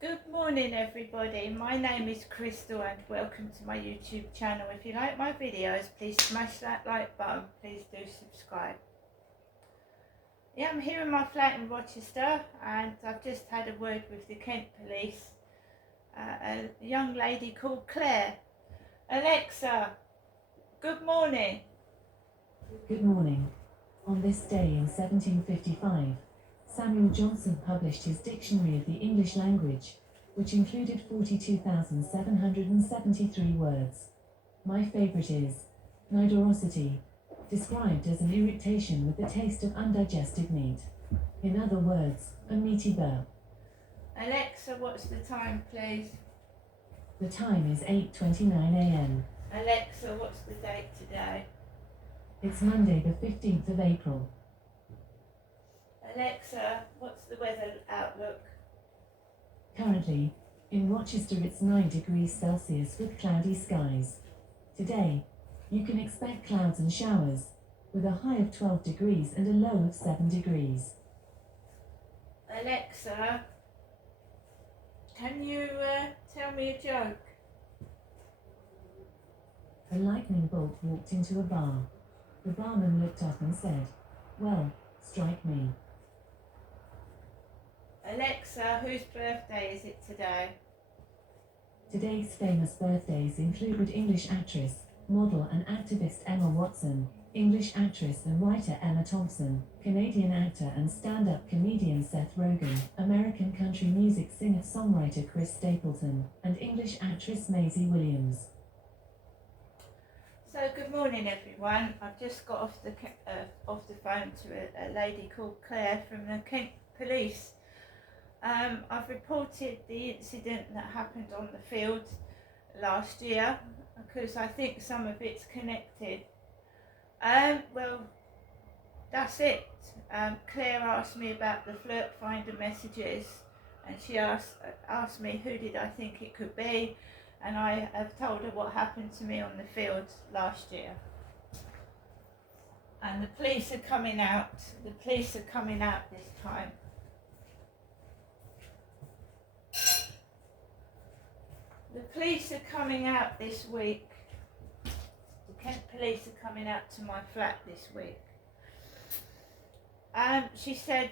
Good morning everybody, my name is Crystal and welcome to my YouTube channel. If you like my videos, please smash that like button, please do subscribe. Yeah, I'm here in my flat in Rochester and I've just had a word with the Kent police. A young lady called Claire. Alexa, good morning. Good morning. On this day in 1755, Samuel Johnson published his Dictionary of the English Language, which included 42,773 words. My favorite is nidorosity, described as an irritation with the taste of undigested meat. In other words, a meaty burp. Alexa, what's the time please? The time is 8:29 a.m. Alexa, what's the date today? It's Monday the 15th of April. Alexa, what's the weather outlook? Currently, in Rochester it's 9 degrees Celsius with cloudy skies. Today, you can expect clouds and showers, with a high of 12 degrees and a low of 7 degrees. Alexa, can you tell me a joke? A lightning bolt walked into a bar. The barman looked up and said, "Well, strike me." Alexa, whose birthday is it today? Today's famous birthdays include English actress, model and activist Emma Watson, English actress and writer Emma Thompson, Canadian actor and stand-up comedian Seth Rogen, American country music singer-songwriter Chris Stapleton, and English actress Maisie Williams. So good morning everyone. I've just got off the phone to a lady called Claire from the Kent Police. I've reported the incident that happened on the field last year because I think some of it's connected. Well, that's it. Claire asked me about the Flirt Finder messages and she asked me who did I think it could be, and I have told her what happened to me on the field last year. And the police are coming out. The police are coming out this time. The police are coming out this week. The Kent police are coming out to my flat this week. She said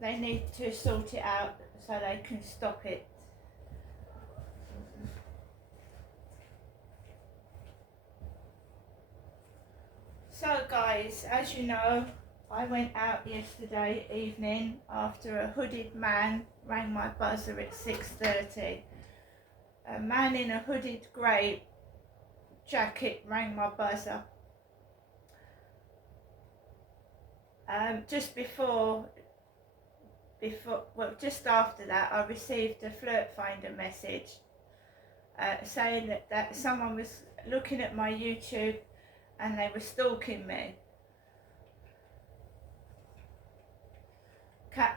they need to sort it out so they can stop it. So guys, as you know, I went out yesterday evening after a hooded man rang my buzzer at 6:30. A man in a hooded grey jacket rang my buzzer. Just just after that, I received a Flirt Finder message saying that someone was looking at my YouTube and they were stalking me.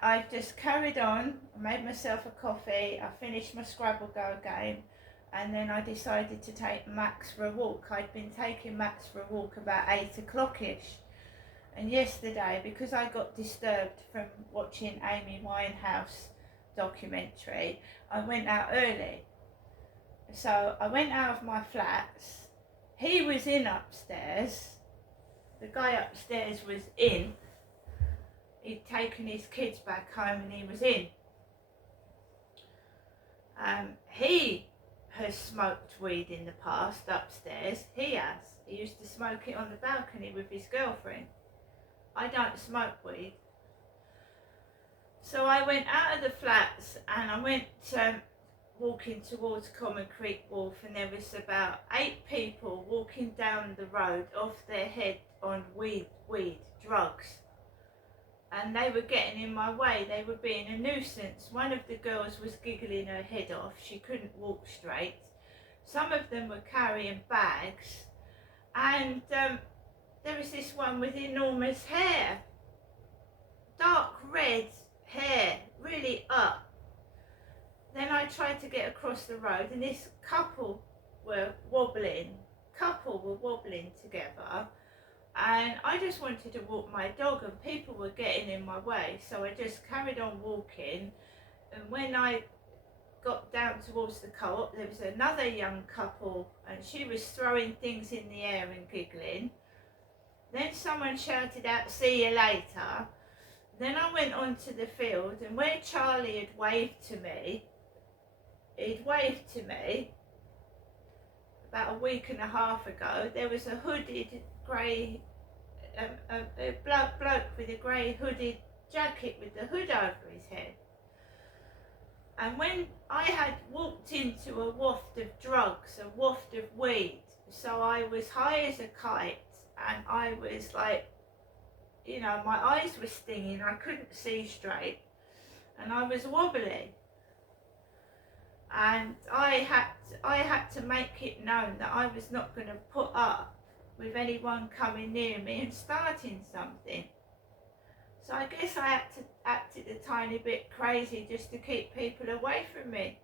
I just carried on, I made myself a coffee, I finished my Scrabble Go game, and then I decided to take Max for a walk. I'd been taking Max for a walk about 8 o'clock-ish. And yesterday, because I got disturbed from watching Amy Winehouse documentary, I went out early. So I went out of my flats. He was in upstairs. The guy upstairs was in. He'd taken his kids back home and he was in. He has smoked weed in the past upstairs. He has. He used to smoke it on the balcony with his girlfriend. I don't smoke weed. So I went out of the flats and I went walking towards Common Creek Wharf, and there was about 8 people walking down the road off their head on weed, drugs. And they were getting in my way. They were being a nuisance. One of the girls was giggling her head off. She couldn't walk straight. Some of them were carrying bags. And there was this one with enormous hair. Dark red hair, really up. Then I tried to get across the road and this couple were wobbling together. And I just wanted to walk my dog and people were getting in my way, so I just carried on walking. And when I got down towards the co-op, there was another young couple and she was throwing things in the air and giggling. Then someone shouted out, "See you later." Then I went onto the field, and where Charlie had waved to me, he'd waved to me about a week and a half ago. There was a hooded grey, a bloke with a grey hooded jacket with the hood over his head. And when I had walked into a waft of drugs, a waft of weed, so I was high as a kite, and I was like, you know, my eyes were stinging, I couldn't see straight, and I was wobbly. And I had to make it known that I was not going to put up with anyone coming near me and starting something. So I guess I had to act a tiny bit crazy just to keep people away from me.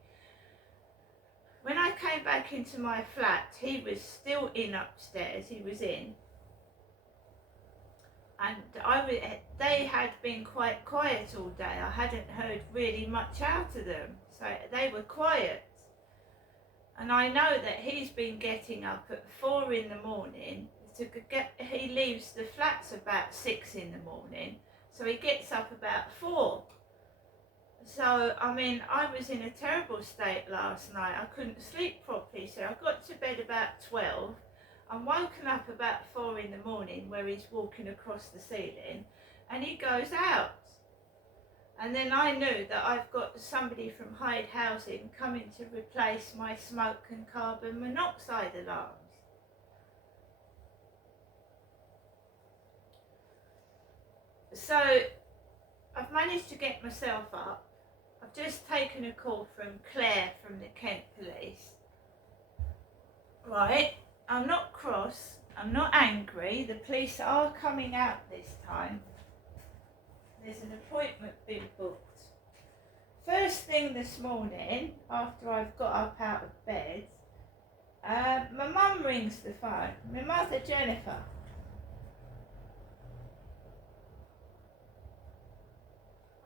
When I came back into my flat, he was still in upstairs, he was in. And they had been quite quiet all day. I hadn't heard really much out of them, so they were quiet. And I know that he's been getting up at 4 in the morning he leaves the flats about 6 in the morning, so he gets up about 4. So, I mean, I was in a terrible state last night. I couldn't sleep properly, so I got to bed about 12. I'm woken up about 4 in the morning where he's walking across the ceiling, and he goes out. And then I knew that I've got somebody from Hyde Housing coming to replace my smoke and carbon monoxide alarms. So I've managed to get myself up. I've just taken a call from Claire from the Kent Police. Right, I'm not cross, I'm not angry. The police are coming out this time. There's an appointment been booked. First thing this morning, after I've got up out of bed, my mum rings the phone, my mother Jennifer.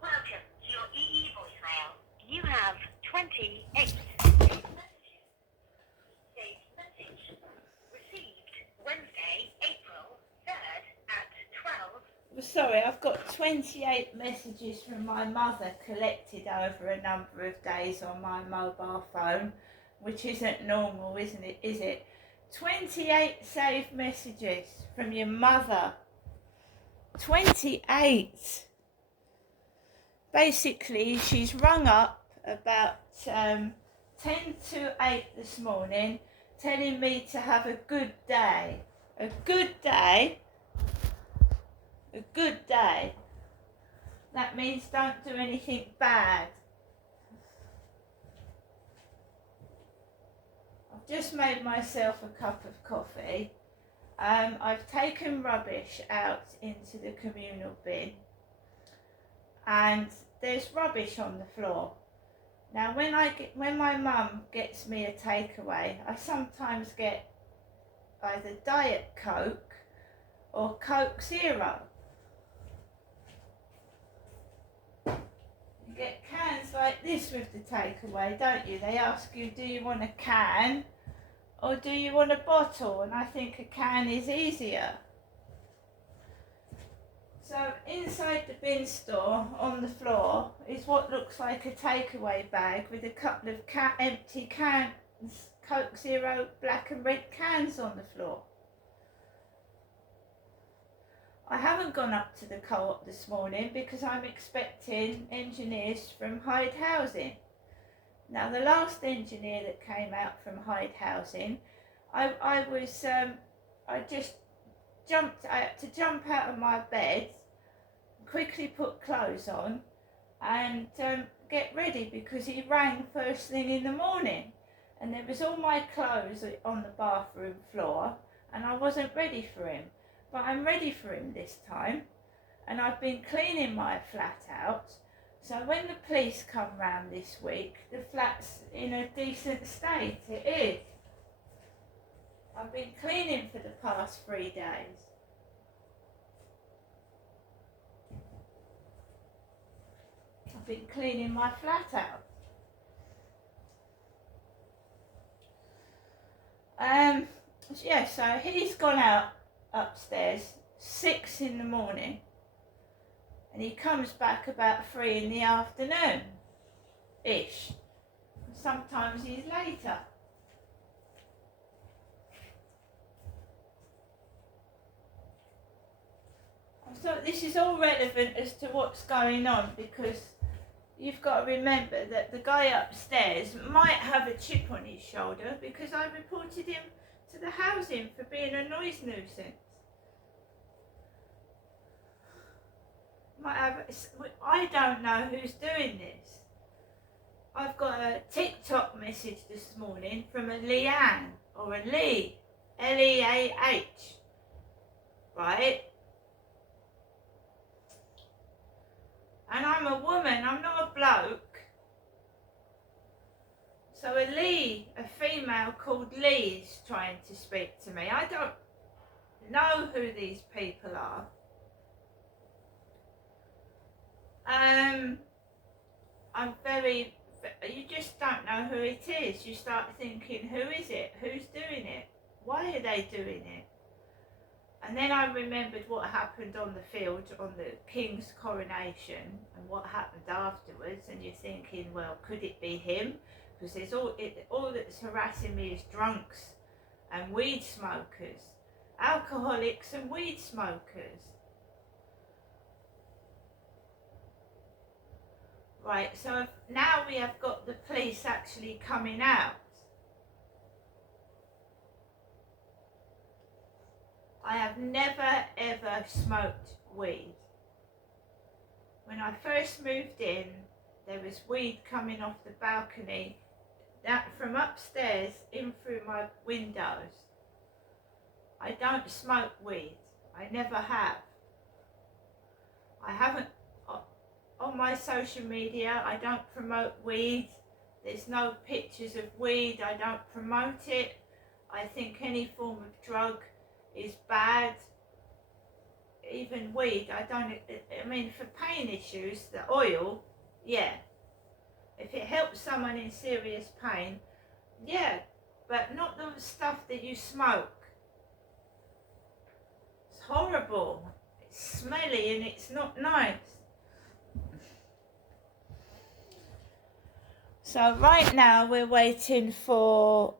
Welcome to your EE voicemail. You have 28 messages. Saved message. Received Wednesday, April 3rd at 12. Sorry, I've got 28 messages from my mother collected over a number of days on my mobile phone, which isn't normal, isn't it? Is it? 28 saved messages from your mother. 28. Basically, she's rung up about 10 to 8 this morning, telling me to have a good day. A good day. A good day. That means don't do anything bad. I've just made myself a cup of coffee. I've taken rubbish out into the communal bin, and there's rubbish on the floor. Now when my mum gets me a takeaway, I sometimes get either Diet Coke or Coke Zero. You get cans like this with the takeaway, don't you? They ask you, do you want a can or do you want a bottle? And I think a can is easier. So inside the bin store on the floor is what looks like a takeaway bag with a couple of empty cans, Coke Zero black and red cans on the floor. I haven't gone up to the co-op this morning because I'm expecting engineers from Hyde Housing. Now the last engineer that came out from Hyde Housing, I had to jump out of my bed, quickly put clothes on and get ready because he rang first thing in the morning, and there was all my clothes on the bathroom floor and I wasn't ready for him. But I'm ready for him this time, and I've been cleaning my flat out, so when the police come round this week, the flat's in a decent state. It is. I've been cleaning for the past 3 days. I've been cleaning my flat out. yeah, so he's gone out upstairs 6 in the morning, and he comes back about 3 in the afternoon ish. Sometimes he's later. So this is all relevant as to what's going on, because you've got to remember that the guy upstairs might have a chip on his shoulder because I reported him to the housing for being a noise nuisance. Might have, I don't know who's doing this. I've got a TikTok message this morning from a Leanne, or a Lee, Leah, right? And I'm a woman, I'm not a bloke. So a Lee, a female called Lee, is trying to speak to me. I don't know who these people are. You just don't know who it is. You start thinking, who is it? Who's doing it? Why are they doing it? And then I remembered what happened on the field on the King's coronation and what happened afterwards, and you're thinking, well, could it be him? Because there's all that's harassing me is drunks and weed smokers, alcoholics and weed smokers. Right, so now we have got the police actually coming out. I have never ever smoked weed. When I first moved in, there was weed coming off the balcony, that from upstairs in through my windows. I don't smoke weed. I never have. I haven't, on my social media, I don't promote weed. There's no pictures of weed. I don't promote it. I think any form of drug is bad. Even weed, I mean, for pain issues, the oil, yeah. If it helps someone in serious pain, yeah, but not the stuff that you smoke. It's horrible. It's smelly and it's not nice. So right now we're waiting for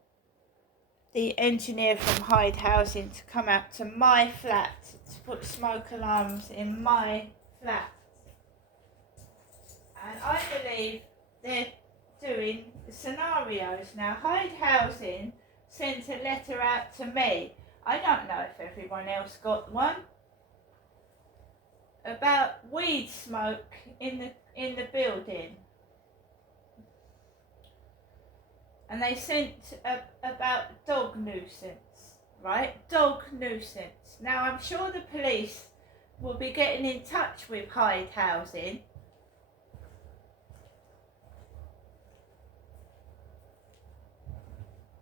the engineer from Hyde Housing to come out to my flat to put smoke alarms in my flat. And I believe they're doing the scenarios. Now, Hyde Housing sent a letter out to me. I don't know if everyone else got one, about weed smoke in the building. And they sent about dog nuisance, right? Dog nuisance. Now, I'm sure the police will be getting in touch with Hyde Housing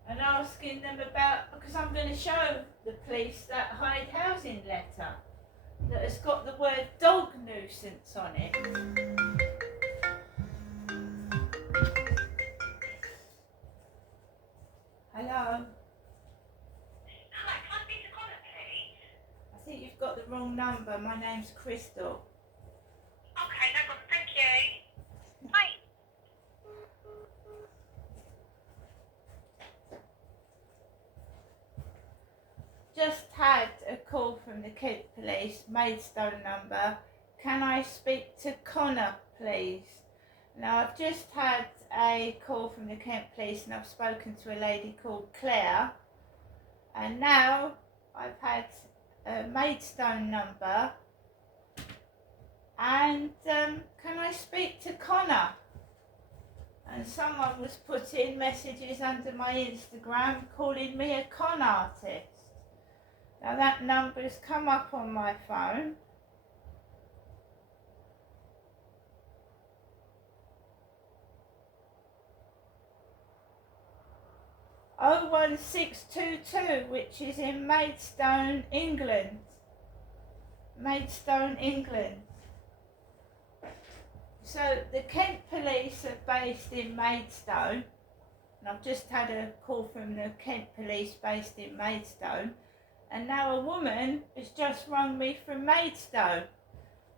and asking them about, because I'm going to show the police that Hyde Housing letter that has got the word dog nuisance on it. Hello? Hi, can I speak to Connor, please? I think you've got the wrong number. My name's Crystal. Okay, no problem. Thank you. Hi. Just had a call from the Kent Police, Maidstone number. Can I speak to Connor, please? Now, I've just had a call from the Kent Police and I've spoken to a lady called Claire. And now I've had a Maidstone number. And can I speak to Connor? And someone was putting messages under my Instagram calling me a con artist. Now that number's come up on my phone. Oh 01622, which is in Maidstone, England. Maidstone, England. So the Kent Police are based in Maidstone. And I've just had a call from the Kent Police based in Maidstone, and now a woman has just rung me from Maidstone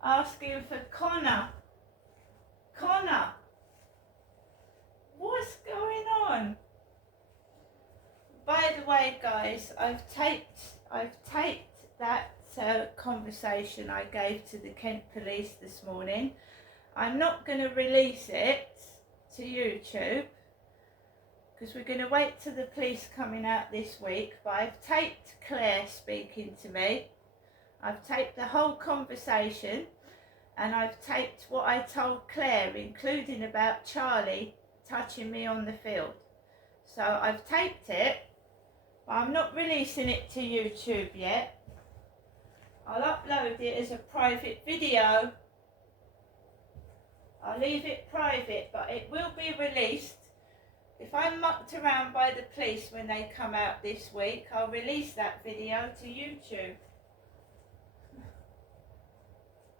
asking for Connor. Connor, what's going on? By the way, guys, I've taped that conversation I gave to the Kent Police this morning. I'm not going to release it to YouTube because we're going to wait till the police coming out this week, but I've taped Claire speaking to me. I've taped the whole conversation, and I've taped what I told Claire, including about Charlie touching me on the field. So I've taped it, but I'm not releasing it to YouTube yet. I'll upload it as a private video. I'll leave it private, but it will be released. If I'm mucked around by the police when they come out this week, I'll release that video to YouTube.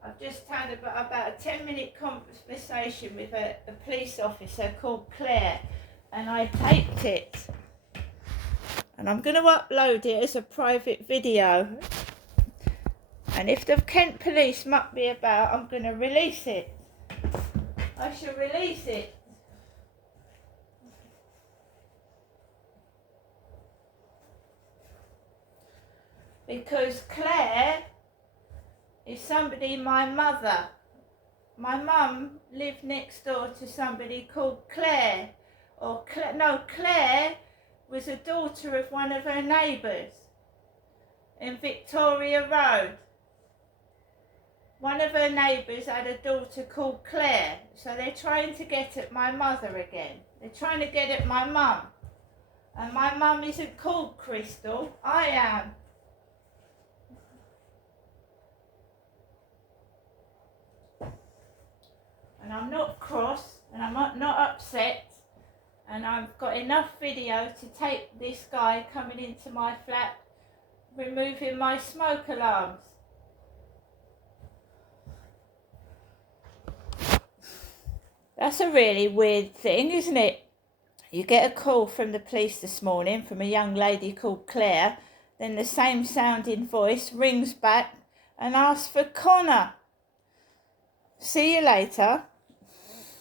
I've just had about a 10-minute conversation with a police officer called Claire, and I taped it. And I'm going to upload it as a private video. And if the Kent Police muck me about, I'm going to release it. I shall release it. Because Claire is somebody my mother. My mum lived next door to somebody called Claire. Claire was a daughter of one of her neighbours in Victoria Road. One of her neighbours had a daughter called Claire, so they're trying to get at my mother again. They're trying to get at my mum. And my mum isn't called Crystal, I am. And I'm not cross, and I'm not upset, and I've got enough video to tape this guy coming into my flat, removing my smoke alarms. That's a really weird thing, isn't it? You get a call from the police this morning from a young lady called Claire, then the same sounding voice rings back and asks for Connor. See you later.